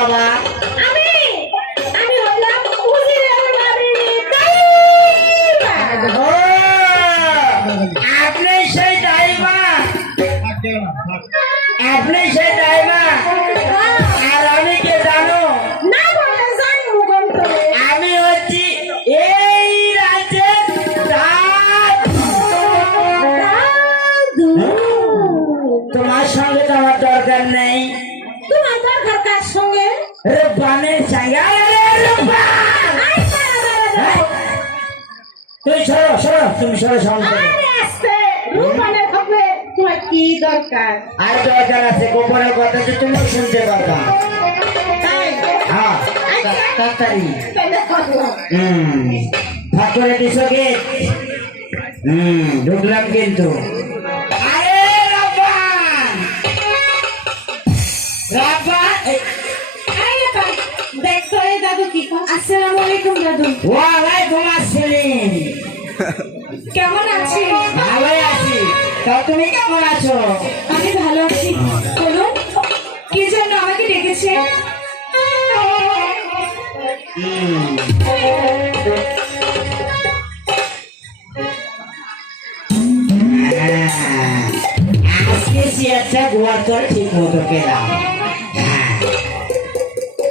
বাবা? আমি হলাম উজিরের বাড়ির ও, আপনি সেই দাইমা, আপনি সেই দাইমা। আর আমি কে জানো? না বলে জানবো কোনটা আমি হচ্ছি এই রাজ্যের দাদু। তোমার সঙ্গে তো আমার দরকার নেই। তোমার দরকার কার সঙ্গে? রূপবানের সঙ্গে। তুমি সরো সরো, তুমি সরো সামনে। আরে আসছে রূপবানের হবে তোমার কি দরকার? আর দরকার আছে, গোপনের কথা যে তুমি শুনতে পারবা। তাই হ্যাঁ, তাড়াতাড়ি। তাহলে করো। ভাগ করে দিছো কে? ঢুকলাম কিন্তু। আরে রব্বান, রব্বান, আরে বাবা, দেখো এই দাদু কি করে? আসসালামু আলাইকুম দাদু। ওয়ালাইকুম আসসালাম। কেমন আছেন? ভালোই আছি, তা তুমি কেমন আছো? আমি ভালো আছি। বলুন কি জন্য আমাকে ডেকেছে? আজকে চেয়ারটা গোয়ার তোর ঠিক মতো পেলাম।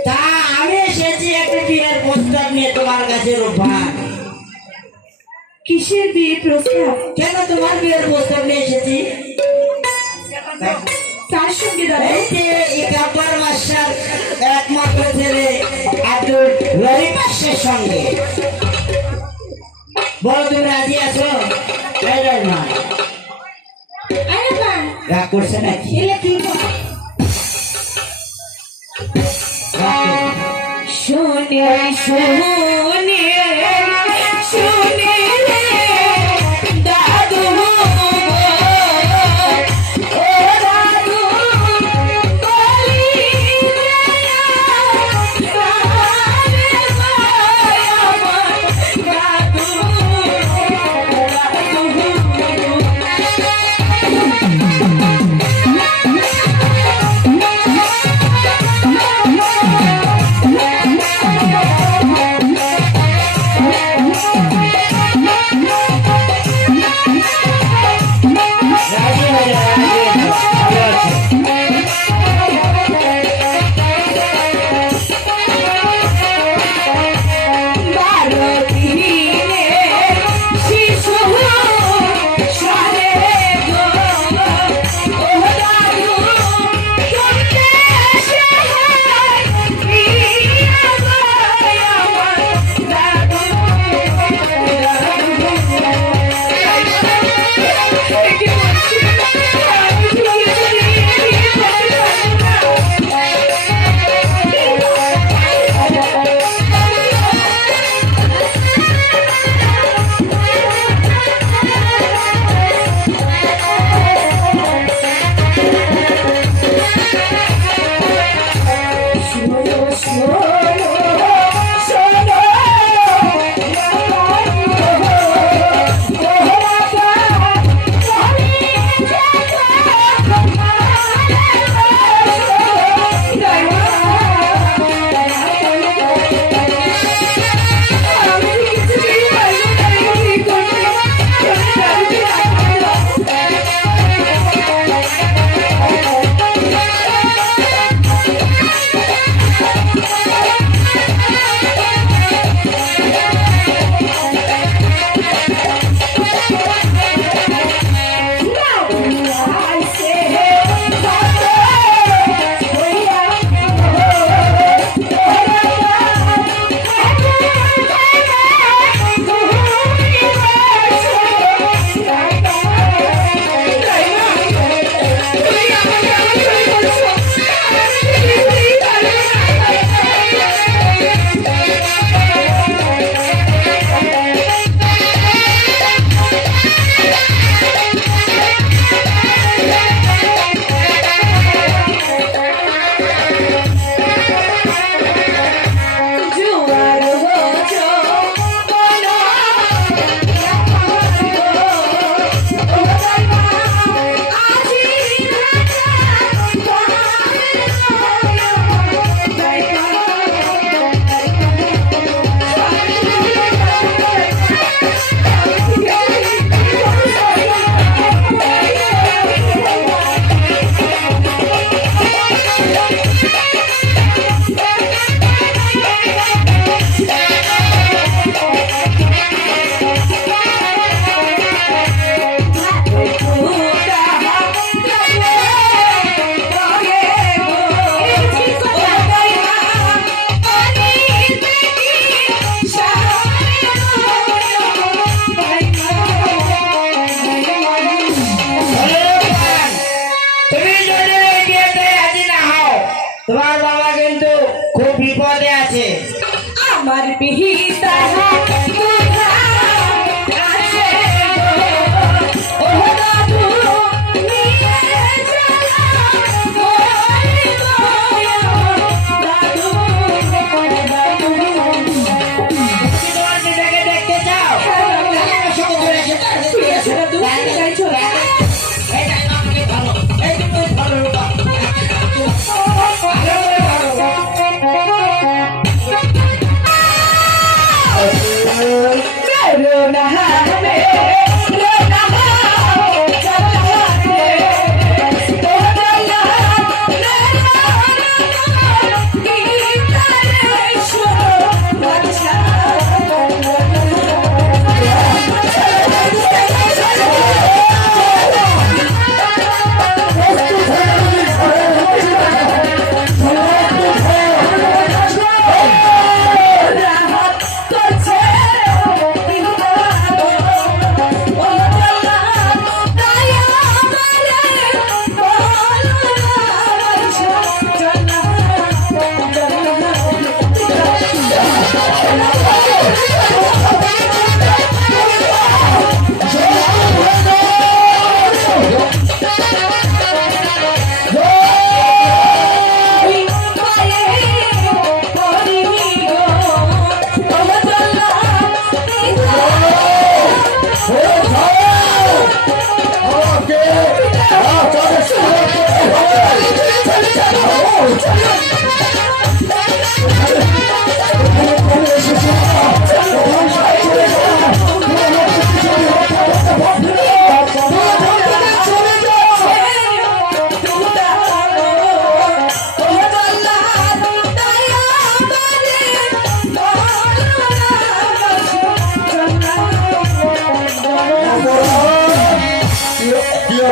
তা আমি এসেছি একটা বিয়ের প্রস্তাব নিয়ে তোমার কাছে। রূপবান, কিসের বিয়ে প্রস্তাব? কেন তোমার বিয়ের প্রস্তাব নিয়ে এসেছি? কার সঙ্গে দাদু? এই যে ইকাব্বার মাস্টার একমাত্র ছেলে আব্দুল লরিফের সঙ্গে। বলো তুমি রাজি আছো? এই রহমান, আরে বাবা, রাগ করছে নাকি? এলে কি করে? শুনে শুনে শুনে রে দাদু, ও দাদু বলি রে দাদু, দাদু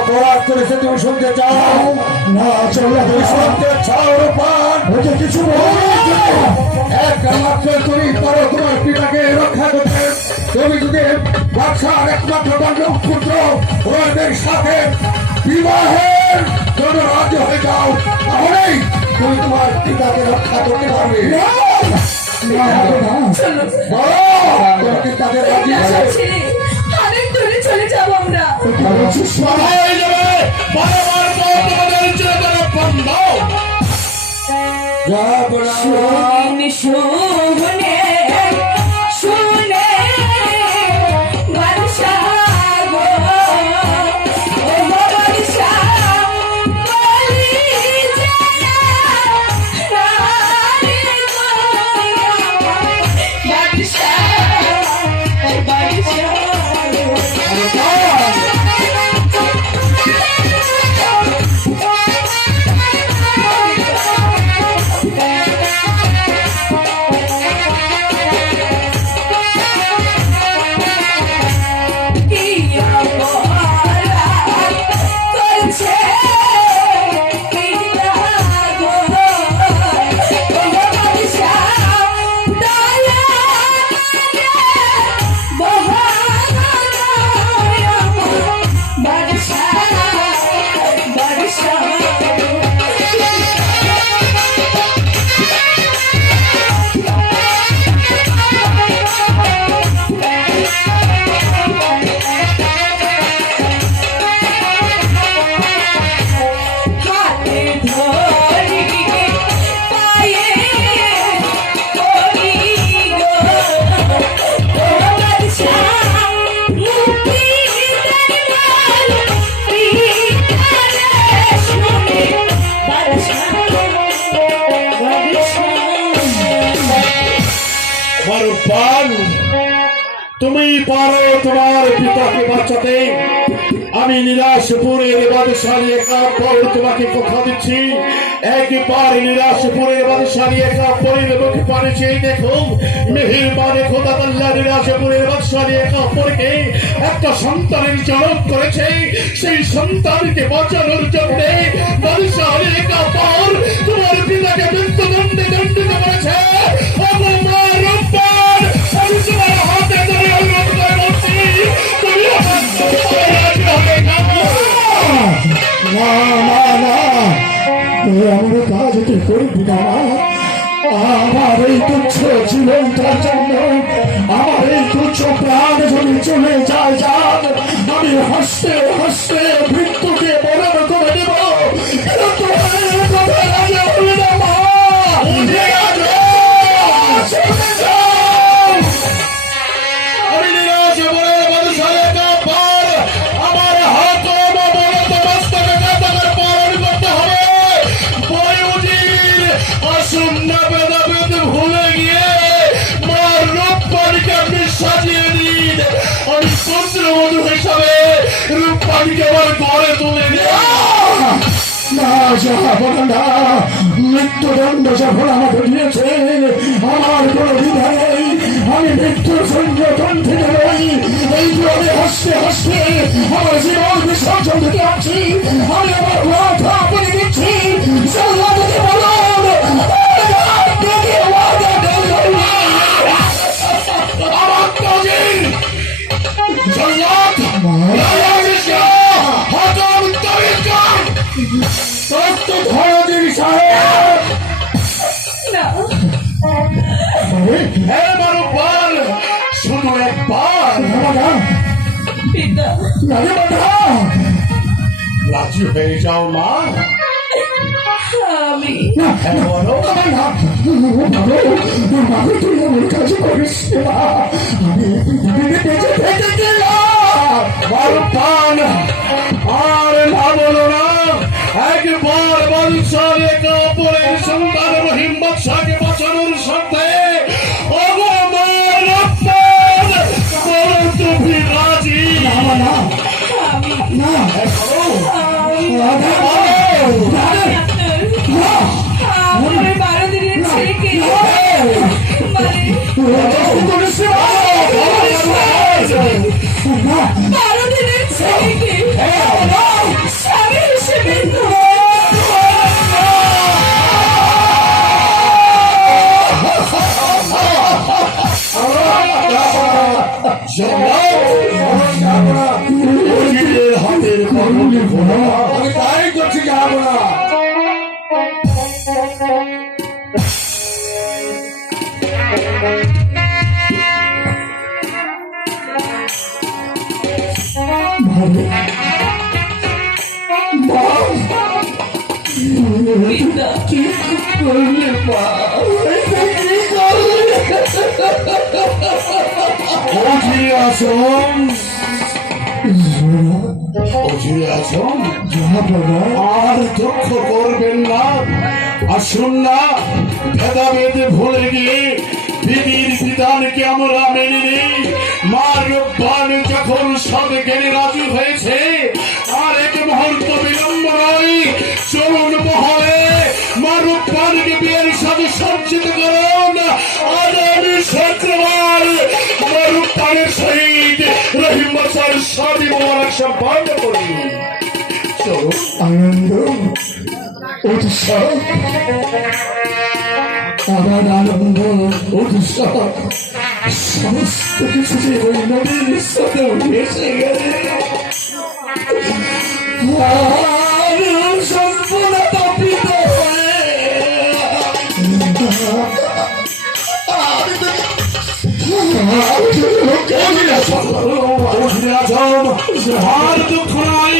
অপরাধ করেছে তুমি শুনতে চাও? না চলে তুমি শুনতে চাও রূপান? ওকে কিছু একমাত্র তুমি পারো তোমার পিতাকে রক্ষা করতে। তুমি যদি বাদশার একমাত্র পুত্র ওদের সাথে বিবাহের জন্য রাজি হয়ে যাও, তাহলেই তুমি তোমার পিতাকে রক্ষা করতে পারবে। তাদের রাজি আছে। অনেক দূরে চলে যাবো আমরা। সবাই যাবে, বারবার পর তোমাদের চিরতরে বন্ধ। যা বলা শুনে শুনে বাদশাহ গো, ও বাদশাহ বলি জানা রে গো, বাদশাহ রূপান, তুমি পারো তোমার পিতাকে বাঁচাতে। আমি নীলাশপুরের বাদশালী একাপর তোমাকে কথা দিচ্ছি, একবার নীলাশপুরের বাদশালী একাপরের মুখে পারে সেই দেখো মেহেরবানে খোদা আল্লাহ নীলাশপুরের বাদশালী একাপরকে একটা সন্তানের জনক করেছে। সেই সন্তানকে বাঁচানোর জন্য বাদশালী একাপর তোমার পিতাকে মৃত্যুদণ্ডে দণ্ডিত করেছে। অপমান রূপান, আমি তোমার হাতে ধরে অনুরোধ করে বলছি, তুমি আমার রাজি হবে না। না না না, আমার কাজ করবি না। আমার এই তুচ্ছ জীবনটার জন্য, আমার এই তুচ্ছ প্রাণ যদি চলে যায় যান, আমি হাসতে হাসতে মৃত্যুকে বরণ করে দেব। কিন্তু এই কথা রাজি হবি না মা। উঠে গেছে, চলে যাও। আমি নিরাশ বলে বাদশাহে কাফার, আমার হাত ও মস্তকে কাতাকার পালন করতে হবে। বয়োজির অশূন্য ভেদাভেদ ভুলে গিয়ে মার রূপপানিকে আপনি সাজিয়ে দিন। আমি পুত্রবধূ হিসাবে রূপপানিকে আমার ঘরে তুলে দিন। না যাবো না, মৃত্যুদণ্ড যখন আমাকে দিয়েছে আমার কোনো দ্বিধা নেই। আমি মৃত্যুর সংযোজন থেকে নই, এই গ্রামে হাসতে হাসতে আমার জীবন বিসর্জন দিতে আছি। আমি আমার মাথা বলে দিচ্ছি, সাল্লাহকে বলুন আমার কাজের সাল্লাহ হতম তরিকার তত্ত্ব ধরদিন সাহেব। একবার শুধু একবার রাজি হয়ে যাও মা। আমি বলো তুই আমার কাছে করিস না, আমি বেঁচে থেকে গেলাম। আর না বলো না, একবার বাদশাহ কাপড়ের সন্তান রহিম বাদশাহকে বাঁচানোর সাথে তুমি রাজি? আমার 12 দিনের ছেলেকে মানে 12 দিনের ছেলেকে আমি তাই করছি, যাবো না। পিতা কি করলে মা? কি করলে? অধীর আসন, অধীর আসন, আর দুঃখ করবেন না। আসুন না, ভেদাভেদ ভুলে গিয়ে বিধির বিধানকে আমরা মেনে নিই। মা রূপবান যখন সব জ্ঞানে রাজি হয়েছে, আর এক মুহূর্ত বিলম্ব নয়, চলুন মহলে মা রূপবানকে বিয়ের সাথে সজ্জিত করুন। আজ আমি শুক্রবার মা রূপবানের সহিত রহিম বাসার শাদী মোবারক সম্পন্ন করি। চলো, আনন্দ উৎসব, আমার আনন্দ উৎসব সমস্ত কিছু যে ওই নদীর সাথে ভেসে গেছে। সম্পূর্ণ তপিত হয়ে আর দুঃখ নাই,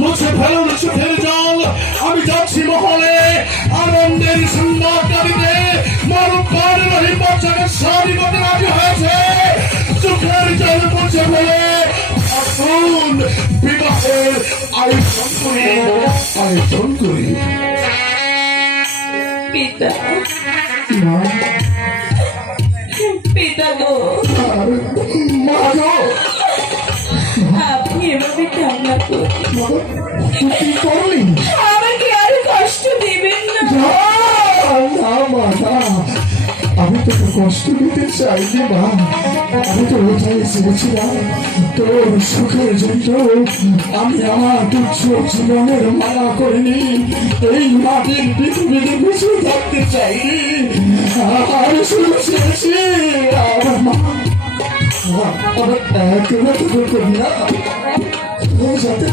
মুছে ফেলুন চোখের জল। আমি যাচ্ছি মহলে আনন্দের সংবাদকারীতে মারুফার রহিম বাচ্চাকে শাদী করতে রাজি হয়েছে। চোখের জল মুছে ফেলে আসুন বিবাহের আয়োজন করি, আয়োজন করি। পিতা পিতা গো, মা গো, আপনি এভাবে কান্না করুন, কি করলি? আমাকে আর কষ্ট দিবেন না। না মা, না, আমি তোকে কষ্ট দিতে চাইনি মা। আমি তো ওটাই চেয়েছিলাম, তোর সুখের জন্য আমি আমার তুচ্ছ জীবনের মায়া করিনি। এই মাটির পৃথিবীতে বেঁচে থাকতে চাইনি। আমি শুধু চেয়েছি আমার মা, আমার একমাত্র কন্যা যাতে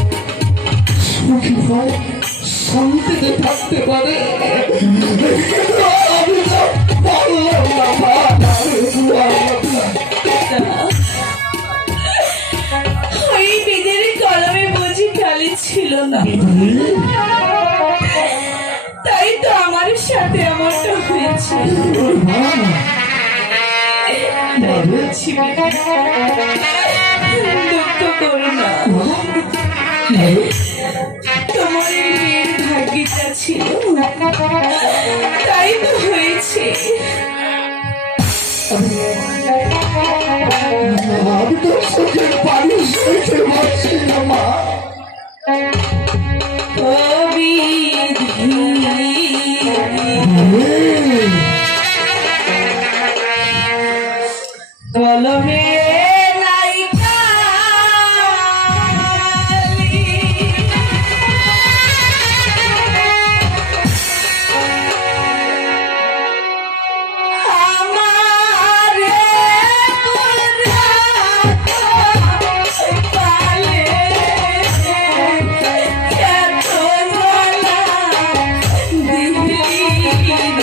সুখী হয়, শান্তিতে থাকতে পারে। আমি তো পারলাম না মা। ওই বিদের কলমে বুঝি খালি ছিল না, তাই তো আমার সাথে এমনটা হয়েছে। বলছি বিধি, দুঃখ করো না, তোমার এই মেয়ের ভাগ্যটা ছিল, তাই তো হয়েছে। আমি তো চোখের পানি সইতে পারছি না মা। ও বিধি, কলমে নাই কালি, আমারে পালে এত জ্বালা দিলি রে।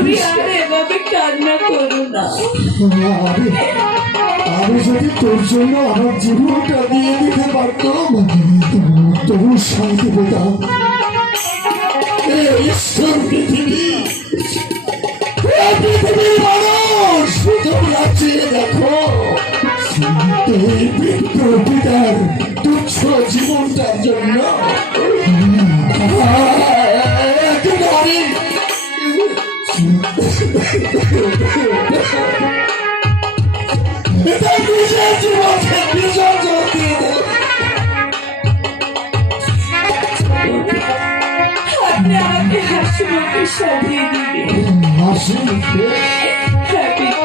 তুমি আর এভাবে কান্না করো না। আমি যদি তোর জন্য আমার জীবনটা দিয়ে দিতে পারতাম তবু শান্তি পেতাম। ঈশ্বর পৃথিবী পৃথিবীর মানুষ তোমরা চেয়ে দেখো এই বৃদ্ধ পিতার তুচ্ছ জীবনটার জন্য একটু নারী এটা নিজের জীবনকে বিসর্জন দিয়ে দেয়। আপনি আমাকে হাসি মুখে সাজিয়ে দিবেন। হাসি মুখে হ্যাঁ পিতা।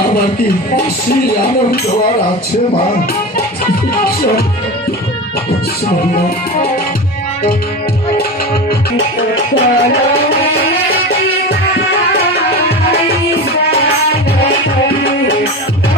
আমার কি খুশি আনন্দ আর আছে মা? চল, চল মা। Thank you.